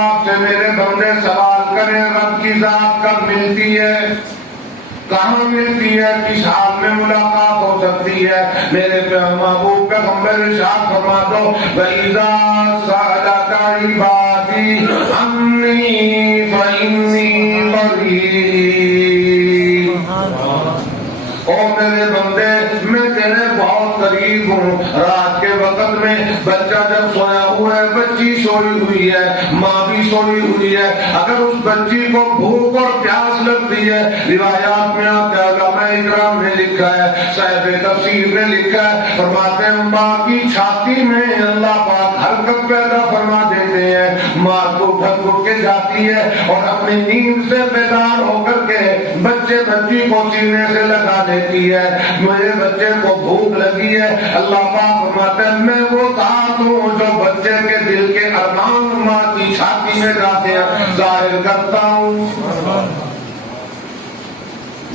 آپ سے میرے بندے سوال کریں رب کی ذات کب ملتی ہے، کہاں ملتی ہے، کس حال میں ملاقات ہو سکتی ہے؟ میرے محبوب پیغمبر ارشاد فرما دو وَإِذَا سَأَلَكَ عِبَادِي عَنِّي فَإِنِّي قَرِيبٌ۔ او میرے بندے میں تیرے بہت قریب ہوں۔ رات کے وقت میں بچہ جب سویا ہوا ہے، بچی سوئی ہوئی ہے، ماں بھی سوئی ہوئی ہے، اگر اس بچی کو بھوک اور پیاس لگتی ہے، روایات میں آتا ہے، علماء اکرام نے لکھا ہے، صاحب تفسیر نے لکھا ہے، فرماتے ہیں ماں کی چھاتی میں اللہ پاک حرکت پیدا فرما دیتے ہیں، ماں کو اٹھ کے جاتی ہے اور اپنی نیند سے بیدار ہو کر کے بچی کو سینے سے لگا دیتی ہے، میرے بچے کو بھوک لگی ہے، اللہ پاک فرماتے ہیں میں وہ ذات ہوں جو بچے کے دل کے ارمان ماں کی چھاتی میں جاتے ہیں ظاہر کرتا ہوں۔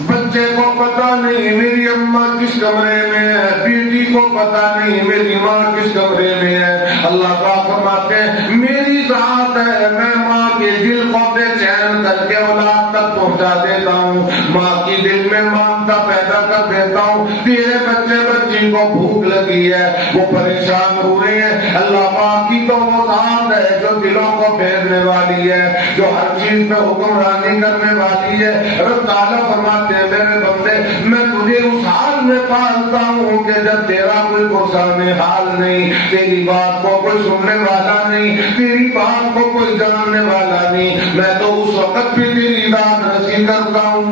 بچے کو پتا نہیں میری اماں کس کمرے میں ہے، بیٹی کو پتا نہیں میری ماں کس کمرے میں ہے، اللہ پاک فرماتے ہیں میری ذات ہے، میں ماں کے دل کو بے چین کر کے اولاد تک پہنچا دیتا ہوں، ماں کی دل میں مامتا پیدا کر دیتا ہوں۔ تیرے بچی کو بھوک لگی ہے، وہ پریشان ہوئے ہیں، اللہ پاک کی تو وہ ذات ہے جو دلوں کو پھیرنے والی ہے، جو ہر چیز پہ حکمرانی کرنے والی ہے۔ رب تعالیٰ فرماتے میرے بندے میں تجھے اس حال میں پالتا ہوں کہ جب تیرا کوئی پرسان حال نہیں، تیری بات کو کوئی سننے والا نہیں، تیری بات کو کوئی جاننے والا نہیں، میں تو اس وقت بھی تیری داد رسی کرتا ہوں۔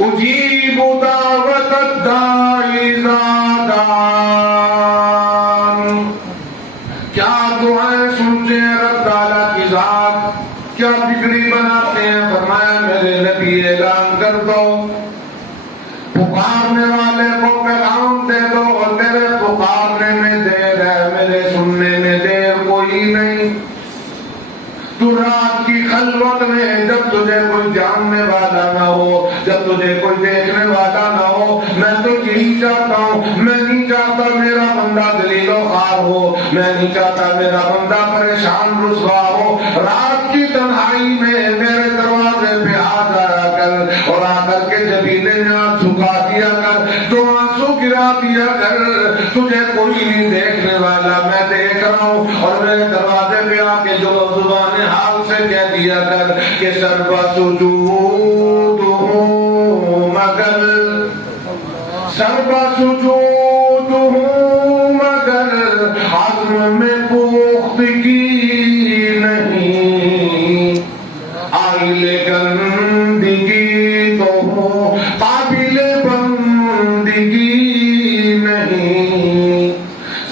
اجیب دعوت الداعی اذا دعان، کیا دعائیں سنتے ہیں رب تعالیٰ کی ذات، کیا بگڑی بناتے ہیں؟ فرمایا میرے نبی اعلان کر دو، پکارنے والے کو پیغام دے دو، اور تیرے پکارنے میں دیر ہے، میرے سننے میں دیر کوئی نہیں۔ تو رات کی خلوت میں جب تجھے کوئی جاننے والا نہ ہو، جب تجھے کوئی دیکھنے والا نہ ہو، میں تو یہی چاہتا ہوں، میں نہیں چاہتا میرا بندہ ذلیل و خوار ہو، میں نہیں چاہتا میرا بندہ پریشان رسوا ہو، رات کی تنہائی میں میرے دروازے پہ آ جایا کر اور آ کر کے جبینے میں آنکھ جھکا دیا کر، تو آنسو گرا دیا کر، تجھے کوئی نہیں دیکھنے والا، میں دیکھ رہا ہوں، اور میرے دروازے پہ آ کے جو زبان حال سے کہہ دیا کر کہ سرب سجود ہوں مگر، سرب سجود ہوں مگر عزم میں پختگی نہیں، آئل گندگی تو ہوں قابل بندگی نہیں۔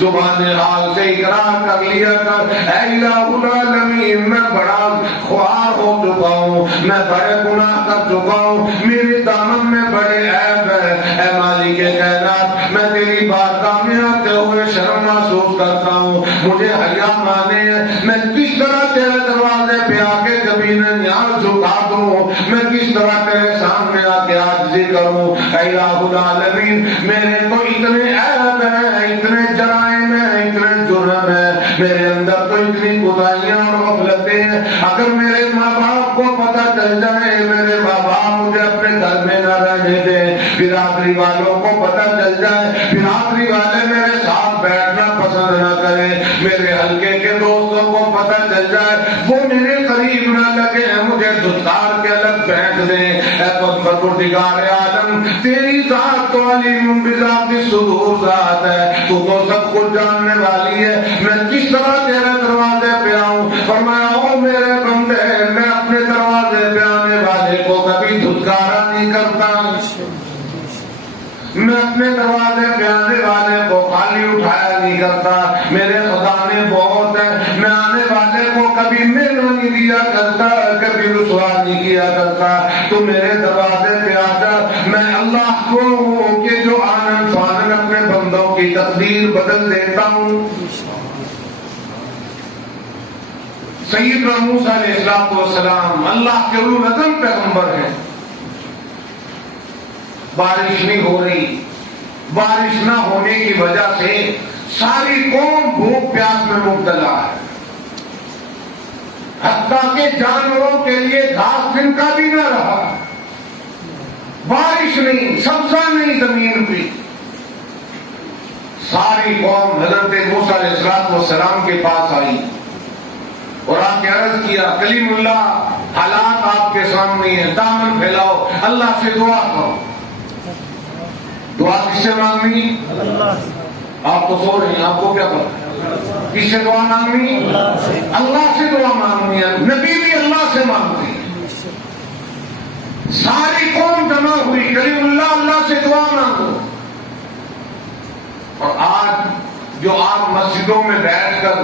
زبان حال سے اقرار کر لیا کر اے الہ العالمین میں بڑا خوار ہو چکا ہوں، میں بڑے گناہ کر چکا ہوں، میرے دامن میں بڑے عیب ہے، اے مالک کائنات میں تیری بارگاہ میں آتے ہوئے شرم محسوس کرتا ہوں، مجھے حیا مانے ہے، میں کس طرح تیرے دروازے پہ آ کے زمینیں نیاز جھکا دوں، میں کس طرح تیرے سامنے آ کے عاجزی کروں، اے الہ العالمین میرے تو اتنے عیب ہیں، اتنے جرائم ہیں، اتنے جرم ہیں، میرے اندر تو اتنی کوتاہیاں اور غفلتیں ہیں، اگر میرے ماں باپ کو پتہ چل جائے، میرے ماں باپ مجھے اپنے گھر میں نہ رہنے دیں، برادری والوں کو پتہ چل جائے، برادری والے میرے ساتھ بیٹھنا پسند نہ کریں، میرے حلقے کے دوستوں کو پتہ چل جائے، وہ میرے قریب نہ لگے، مجھے دھتکار کے الگ بیٹھ دیں، اے پروردگار عالم تیری ذات تو علیم بذات الصدور ذات ہے، تو سب کچھ جاننے والی ہے، میں کس طرح تیرے دروازے پہ آؤں؟ فرمایا او میرے بندے میں اپنے دروازے پہ آنے والے کو کبھی دھتکارا نہیں کرتا، میں اپنے دروازے پہ آنے والے کو خالی اٹھایا نہیں کرتا، میرے خزانے بہت ہیں، میں آنے والے کو کبھی ملنا نہیں دیا کرتا، کبھی رسوا نہیں کیا کرتا، تو میرے دروازے پہ آ جا، میں اللہ کو ہوں کہ جو آنن فانن اپنے بندوں کی تقدیر بدل دیتا ہوں۔ سیدنا موسیٰ علیہ السلام اللہ کے اولو العزم پیغمبر ہیں، بارش نہیں ہو رہی، بارش نہ ہونے کی وجہ سے ساری قوم بھوک پیاس میں مبتلا ہے، حتیٰ کہ جانوروں کے لیے گھاس دن کا بھی نہ رہا، بارش نہیں، سبزہ نہیں زمین پہ۔ ساری قوم حضرت موسیٰ علیہ السلام کے پاس آئی اور آ کے عرض کیا، کلیم اللہ حالات آپ کے سامنے ہیں، دامن پھیلاؤ، اللہ سے دعا کرو۔ دعا کس سے مانگنی؟ آپ تو سو رہے ہیں، آپ کو کیا پتا کس سے دعا مانگنی؟ اللہ سے دعا مانگنی ہے، نبی بھی اللہ سے مانگتے ہیں۔ ساری قوم جمع ہوئی، کلیم اللہ سے دعا مانگو۔ اور آج جو آپ مسجدوں میں بیٹھ کر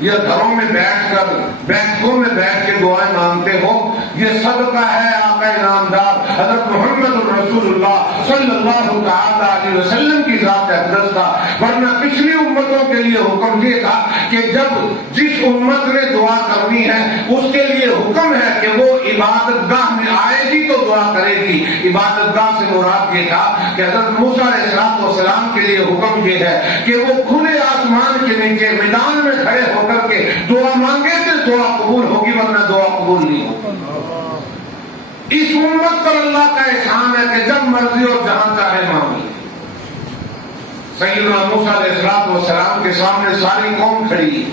یا گھروں میں بیٹھ کر بیٹھوں میں بیٹھ کے دعائیں مانگتے ہو، یہ صدقہ ہے آقا انعامدار حضرت محمد رسول اللہ صلی اللہ تعالی علیہ وسلم کی ذات اقدس کا۔ ورنہ پچھلی امتوں کے لیے حکم یہ تھا کہ جب جس امت نے دعا کرنی ہے اس کے لیے حکم ہے کہ وہ عبادت گاہ میں آئے گی تو دعا کرے گی۔ عبادت گاہ سے مراد یہ تھا کہ حضرت موسیٰ علیہ السلام کے لیے حکم یہ ہے کہ وہ کھلے آسمان کے نیچے میدان میں کھڑے ہو کر کے دعا مانگے تو دعا قبول ہوگی، ورنہ دعا قبول نہیں ہوگی۔ اس امت پر اللہ کا احسان ہے کہ جب مرضی اور جہاں چاہے مانگے۔ سیدنا موسیٰ علیہ السلام کے سامنے ساری قوم کھڑی ہے،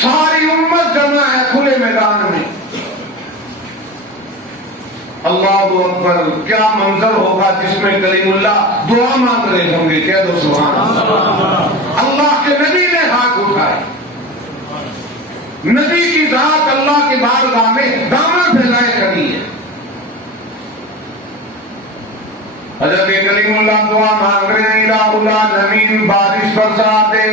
ساری امت جمع ہے کھلے میدان میں۔ اللہ اکبر، کیا منظر ہوگا جس میں کلیم اللہ دعا مانگ رہے ہوں گے، کہہ دو سبحان اللہ۔ اللہ کے نبی نے ہاتھ اٹھائے، نبی کی ذات اللہ کے بارگاہ میں دامن پھیلائے کھڑی ہے۔ حضرت کلیم اللہ دعا مانگ رہے ہیں، الہ العالمین بارش برسا دے،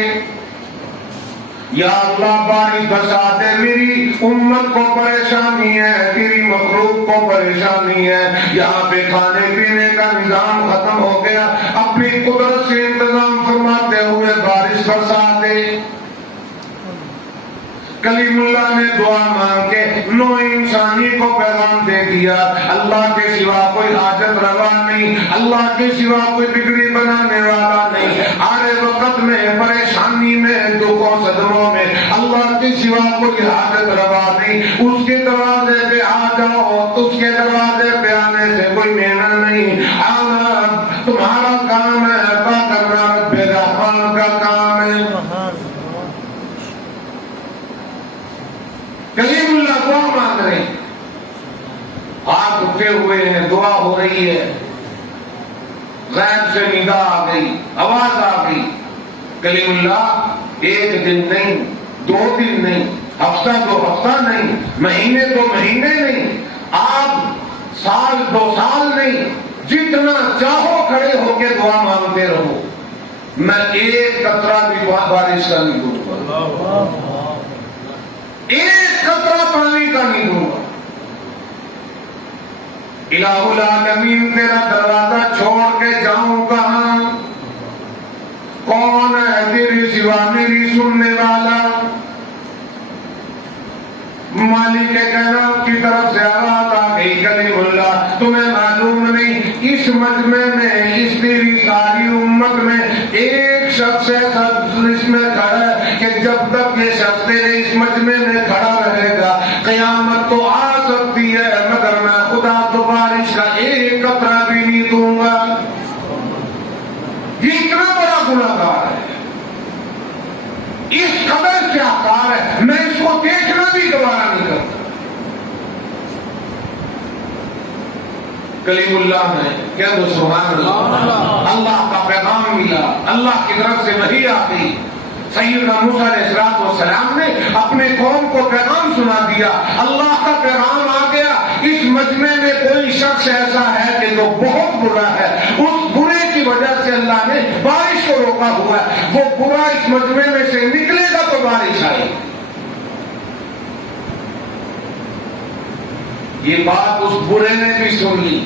یا اللہ بارش برسا دے، میری امت کو پریشانی ہے، تیری مخلوق کو پریشانی ہے، یہاں پہ کھانے پینے کا نظام ختم ہو گیا، اپنی قدرت سے انتظام فرماتے ہوئے بارش برسا دے۔ کلیم اللہ نے دعا مانگ کے نو انسانی کو پیغام دے دیا، اللہ کے سوا کوئی حاجت روا نہیں، اللہ کے سوا کوئی بگڑی بنانے والا نہیں، ہر وقت میں پریشانی میں دکھ و صدموں میں اللہ کے سوا کوئی حاجت روا نہیں۔ اس کے دروازے پہ آ جاؤ، اس کے دروازے پہ آنے سے کوئی محنت نہیں، آنا تمہارا کام ہے، عطا کرنا رب رحمان کا کام ہے۔ کلیم اللہ دعا مانگ رہے ہیں، ہاتھ اٹھے ہوئے ہیں، دعا ہو رہی ہے، غیب سے ندا آ گئی، آواز آ گئی، کلیم اللہ ایک دن نہیں، 2 دن نہیں، ہفتہ 2 ہفتہ نہیں، مہینے 2 مہینے نہیں، آپ سال 2 سال نہیں، جتنا چاہو کھڑے ہو کے دعا مانگتے رہو، میں ایک قطرہ بھی بارش کا نہیں دوں گا، ایک قطرہ پانی کا نہیں دوں گا۔ الہ العالمین تیرا دروازہ چھوڑ کے جاؤں کہاں؟ کون ہے تیری سوا میری سننے والا؟ مالک کائنات کی طرف سے آواز آ گئی، کلیم اللہ تمہیں معلوم نہیں اس مجمع میں، اس تیری ساری امت میں ایک شخص ایسا اس میں کھڑا ہے کہ جب تک یہ شخص تیرے اس مجمع میں کھڑا رہے گا قیامت تو آ سکتی ہے، مگر میں خدا تو بارش کا ایک قطرہ بھی نہیں دوں گا۔ یہ اتنا بڑا گناہگار ہے، اس قدر سے آکار ہے، میں اس کو دیکھنا بھی دوبارہ نہیں کرتا۔ کلیم اللہ ہے، کیا دو سبحان اللہ، اللہ کا پیغام ملا، اللہ کی طرف سے وحی آتی۔ سیدنا موسیٰ علیہ السلام نے اپنے قوم کو پیغام سنا دیا، اللہ کا پیغام آ گیا، اس مجمع میں کوئی شخص ایسا ہے کہ جو بہت برا ہے، اس برے کی وجہ سے اللہ نے بارش کو روکا ہوا ہے، وہ برا اس مجمع میں سے نکلے گا تو بارش آئے۔ یہ بات اس برے نے بھی سن لی،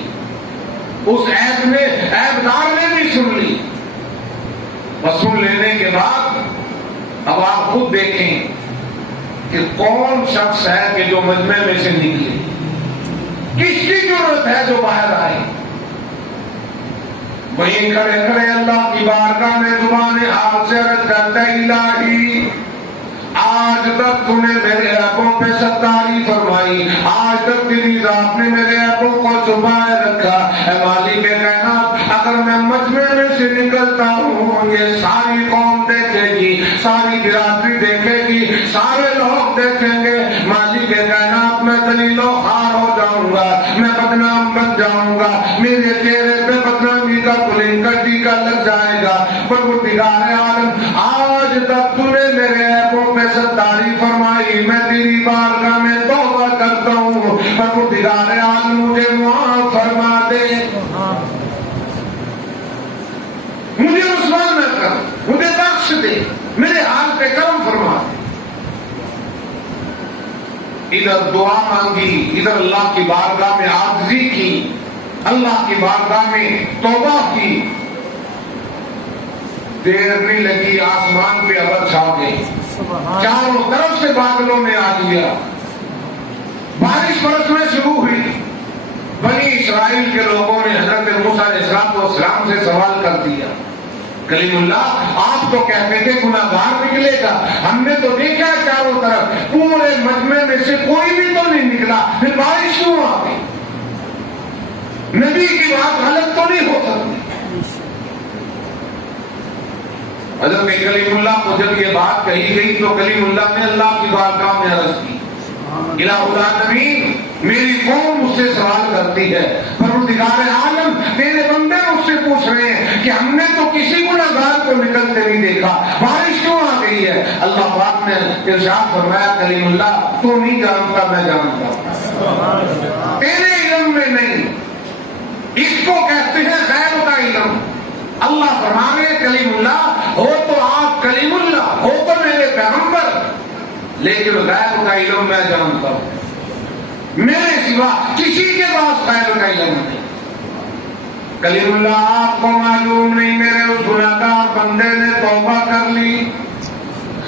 اس عیبدار نے بھی سن لی، اور سن لینے کے بعد اب آپ خود دیکھیں کہ کون شخص ہے کہ جو مجمع میں سے نکلے، کس کی ضرورت ہے جو باہر آئے۔ وہیں کھڑے کھڑے اللہ کی بارگاہ میں زبان حال سے عرض کرتا الہی آج تک تو نے میرے عیبوں پہ ستاری فرمائی، آج تک تیری ذات نے میرے عیبوں کو چھپائے رکھا، اے مالک کائنات اگر میں مجمع میں سے نکلتا ہوں یہ ساری قوم دیکھے گی، ساری برادری دیکھے گی، سارے لوگ دیکھیں گے، مالک کائنات میں ذلیل و خوار ہو جاؤں گا، میں بدنام بن جاؤں گا، میرے چہرے پہ بدنامی کا کلنگ کا ٹیکا لگ جائے گا۔ پروردگار عالم آج تک تو نے میرے عیبوں پہ ستاری فرمائی، میں تیری بارگاہ میں توبہ کرتا ہوں، پروردگار عالم مجھے معاف فرما دے، مجھے رسوا نہ کر، مجھے بخش دے، میرے حال پہ کرم فرما دے۔ ادھر دعا مانگی، ادھر اللہ کی بارگاہ میں عاجزی کی، اللہ کی بارگاہ میں توبہ کی۔ دیر نہیں لگی آسمان پہ ابر چھا گئی، چاروں طرف سے بادلوں نے آ لیا، بارش برسنا شروع ہوئی۔ بنی اسرائیل کے لوگوں نے حضرت موسیٰ علیہ السلام سے سوال کر دیا، کلیم اللہ آپ تو کہتے تھے گناہگار نکلے گا، ہم نے تو دیکھا چاروں طرف پورے مجمع میں سے کوئی بھی تو نہیں نکلا، پھر بارش کیوں آ گئی؟ نبی کی بات غلط تو نہیں ہو سکتی۔ حضرت کلیم اللہ کو جب یہ بات کہی گئی تو کلیم اللہ نے اللہ کی بارگاہ میں عرض کی، الہ العالمین میری قوم مجھ سے سوال کرتی ہے، پروردگار عالم تیرے بندے مجھ سے پوچھ رہے ہیں کہ ہم نے تو کسی گنہگار کو نکلتے نہیں دیکھا، بارش کیوں آ گئی ہے؟ اللہ پاک نے ارشاد فرمایا کلیم اللہ تو نہیں جانتا، میں جانتا، تیرے علم میں نہیں، اس کو کہتے ہیں غیب کا علم۔ اللہ فرما رہے کلیم اللہ ہو تو آپ کلیم اللہ، ہو تو میرے پیغمبر، لیکن غیب کا علم میں جانتا ہوں، میرے سوا کسی کے پاس غیب کا علم نہیں۔ کلیم اللہ آپ کو معلوم نہیں میرے اس گناہگار بندے نے توبہ کر لی،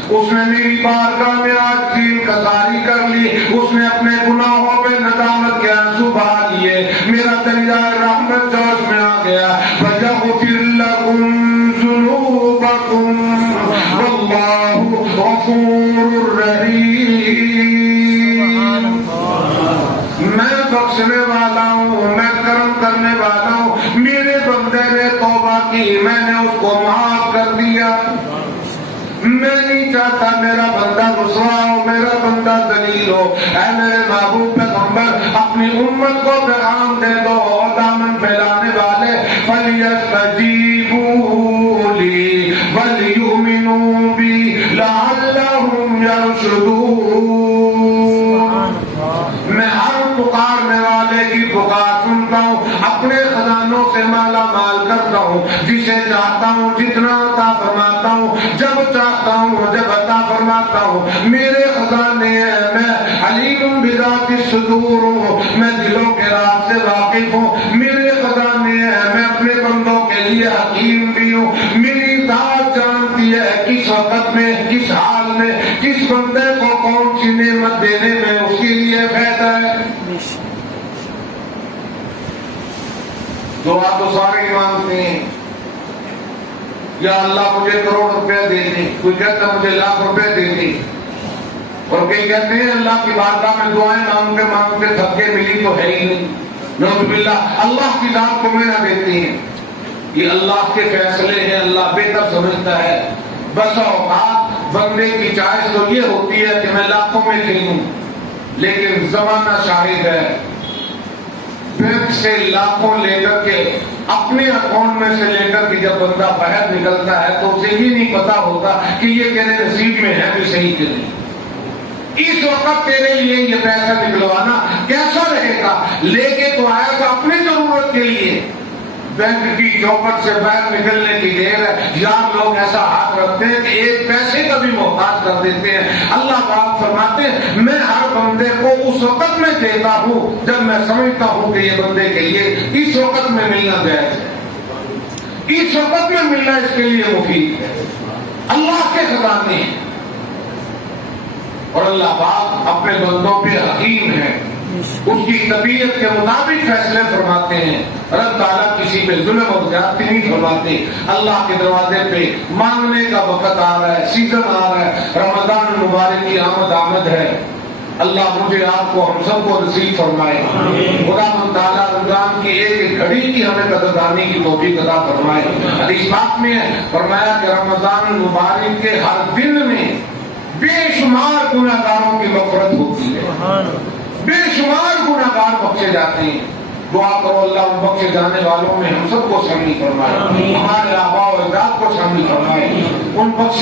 اس نے میری بارگاہ میں آج کساری کر لی، اس نے اپنے گناہوں پہ ندامت کے آنسو بہا لیے، میرا دریا رحمت جوش میں آ گیا، فَيَغْفِرْ لَكُمْ ذُنُوبَكُمْ وَاللَّهُ غَفُورٌ رَحِيمٌ۔ میں بخشنے والا ہوں، میں کرم کرنے والا ہوں، میرے بندے نے توبہ کی، میں نے اس کو معاف کر دیا۔ میں نہیں چاہتا میرا بندہ رسوا ہو، میرا بندہ ذلیل ہو، اے میرے محبوب پیغمبر اپنی امت کو پیغام دے دو، دامن پھیلانے والے فَلْيَسْتَجِيبُوا لِي وَلْيُؤْمِنُوا بِي لَعَلَّهُمْ يَرْشُدُونَ۔ میں ہر پکارنے والے کی پکار سنتا ہوں، اپنے خزانوں سے مالا مال کرتا ہوں، جسے چاہتا ہوں جتنا عطا فرماتا ہوں، جب چاہتا ہوں جب عطا فرماتا ہوں، میرے خزانے ہیں، میں علیم بذات الصدور ہوں، میں دلوں کے راز سے واقف ہوں، میرے خزانے ہیں، میں اپنے بندوں کے لیے حکیم بھی ہوں، میری ذات جانتی ہے کس وقت میں، کس حال میں، کس بندے کو کون سی نعمت دینے میں اس کے لیے فائدہ ہے۔ دعا تو سارے ہی مانگتے ہیں، یا اللہ مجھے کروڑ روپے دے دیں، کوئی کہتا مجھے لاکھ روپے دے دیں، اور کئی کہتے ہیں اللہ کی بارگاہ میں دعائیں مانگتے مانگتے تھکے ملی تو ہے ہی نہیں، نعوذ باللہ اللہ کی ذات کو میں نہ دیتی ہیں۔ یہ اللہ کے فیصلے ہیں، اللہ بہتر سمجھتا ہے۔ بس اوقات بندے کی چوائس تو یہ ہوتی ہے کہ میں لاکھوں میں کھیلوں، لیکن زمانہ شاہد ہے بینک سے لاکھوں لے کر کے اپنے اکاؤنٹ میں سے لے کر کے جب بندہ باہر نکلتا ہے تو اسے بھی نہیں پتا ہوتا کہ یہ تیرے نصیب میں ہے بھی صحیح کہ نہیں۔ اس وقت تیرے لیے یہ پیسہ نکلوانا کیسا رہے گا؟ لے کے تو آیا تھا اپنی ضرورت کے لیے، بینک کی چوکٹ سے باہر نکلنے کی دیر ہے، یار لوگ ایسا ہاتھ رکھتے ہیں کہ ایک پیسے کا بھی محتاج کر دیتے ہیں۔ اللہ پاک فرماتے ہیں میں ہر بندے کو اس وقت میں دیتا ہوں جب میں سمجھتا ہوں کہ یہ بندے کے لیے اس وقت میں ملنا جائز ہے، اس وقت میں ملنا اس کے لیے مفید ہے۔ اللہ کے خزانے ہیں، اور اللہ پاک اپنے بندوں پہ حکیم ہے۔ اس کی طبیعت کے مطابق فیصلے فرماتے ہیں. رب تعالیٰ کسی پہ ظلم اور زیادتی نہیں فرماتے. اللہ کے دروازے پہ مانگنے کا وقت آ رہا ہے, سیزن آ رہا ہے, رمضان المبارک کی آمد ہے. اللہ مجھے آپ کو ہم سب کو نصیب فرمائے. خدا تعالیٰ رمضان کی ایک ایک گھڑی کی ہمیں قدردانی کی توفیق عطا فرمائے. حدیث پاک میں فرمایا کہ رمضان المبارک کے ہر دن میں بے شمار گناہگاروں کی مغفرت ہوتی ہے, بے شمار گناہگار بخشے جاتے ہیں. دعا کرو اللہ ان بخشے جانے والوں میں ہم سب کو شامل فرمائے, ہمارے آباء و اجداد کو شامل فرمائے. ان بخشے